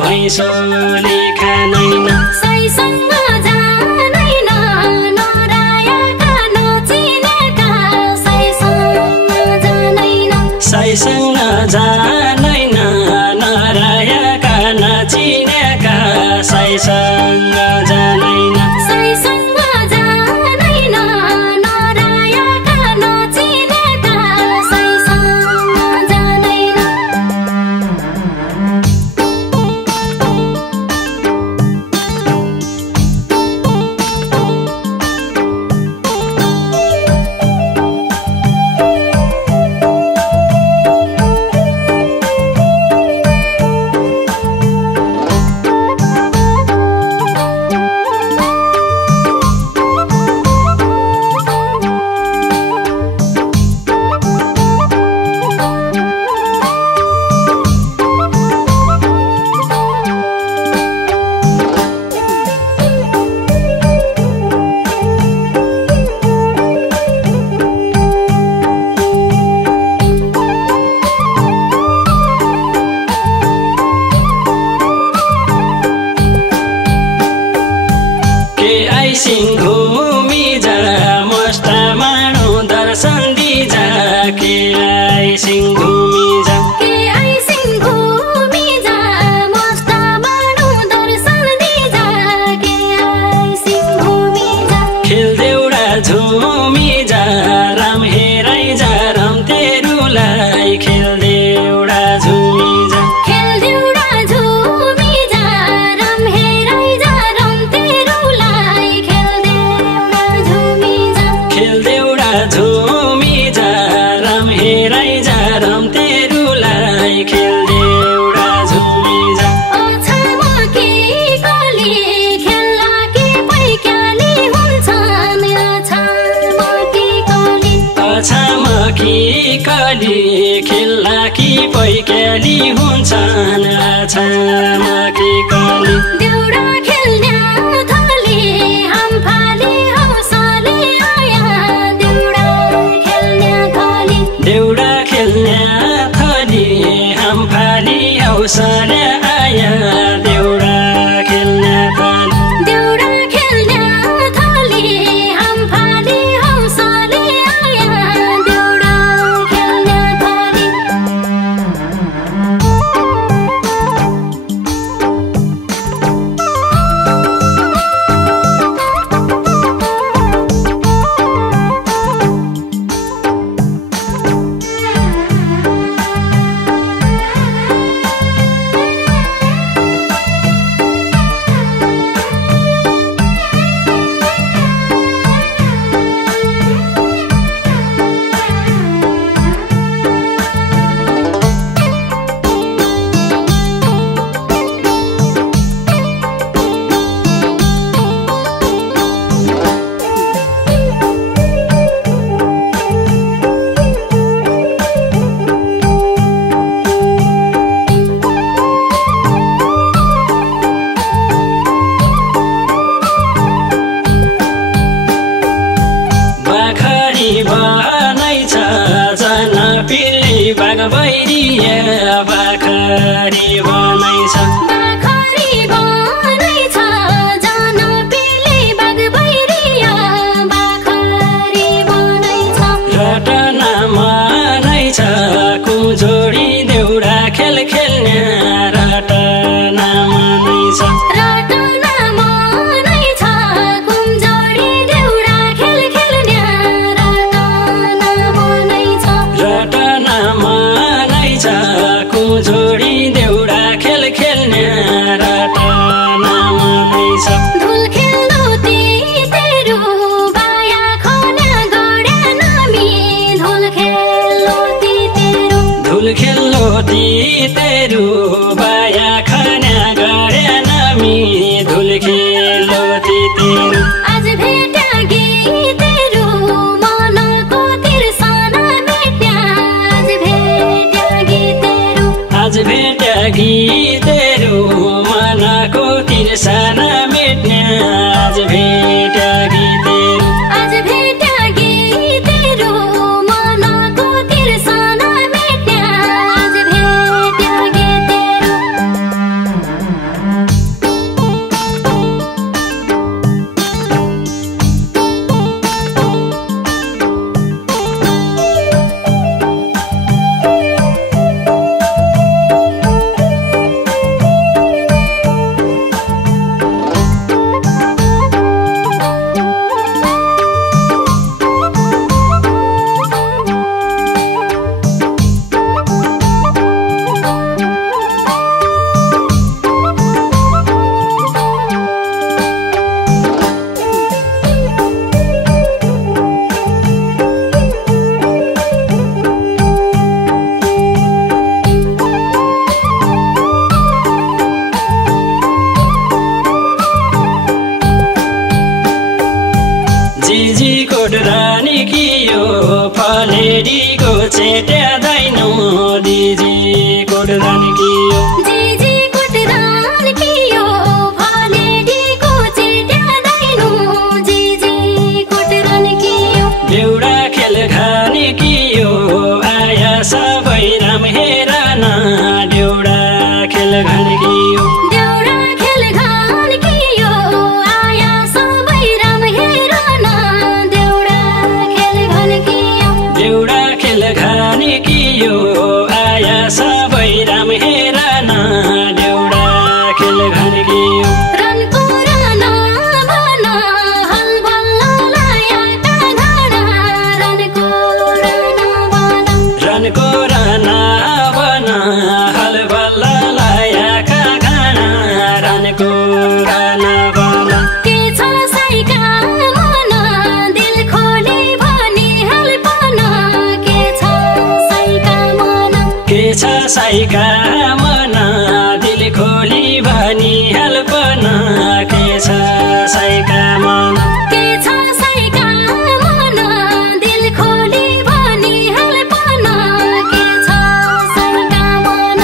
भैँसोले खानैन सैसँग जानैन नरायका नचिनेका सैसँग जानैन सैसँग जानैन नरायका नचिनेका सैसँग जानैन सैसँग जानैन नरायका नचिनेका सैसँग जानैन खेल्दै तेरो बाया खाना गरेन मी धुल खेलोती तेरो आज भेट्यागी तेरो मनको तिर्सना मेट्या आज भेट्यागी तेरो आज भेट्यागी तेरो मनको तिर्सना मेट्ने आज भेट्यागी तेरो आज भेट्यागी तेरो मनको तिर्सना मेट्या आज भेट्यागी तेरो जिजी कोटरानी कियो फलेडीको छेट्यादैनौ दिजी कोटरानी कियो जिजी कोटरानी कियो फलेडीको छेट्यादैनौ जिजी कोटरानी कियो देउडा खेल खाने कियो आया सबै राम हेरन देउडा खेल खाने कियो देउडा खेल खान कियो आया सबै राम हेरन देउडा खेल खान कियो देउडा खेल खाने कियो आया सबै राम हेरन देउडा खेल खाने कियो रनको राना बना हल बल्ल लायाका घाडा रनको राना बना रनको राना बना हल बल्ल लायाका घाना रनको राना बना के छ साइका मन दिल खोली भनी हल्पन के छ साइका मन के छ साइका मन दिल खोली भनी हल्पन के छ साइका मन के छ साइका मन दिल खोली भनी हल्पन के छ साइका मन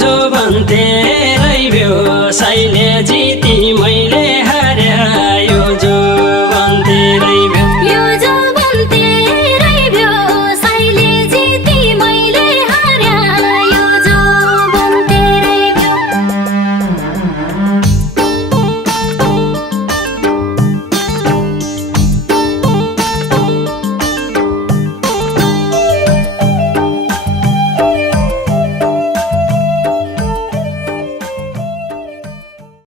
जो भन्थे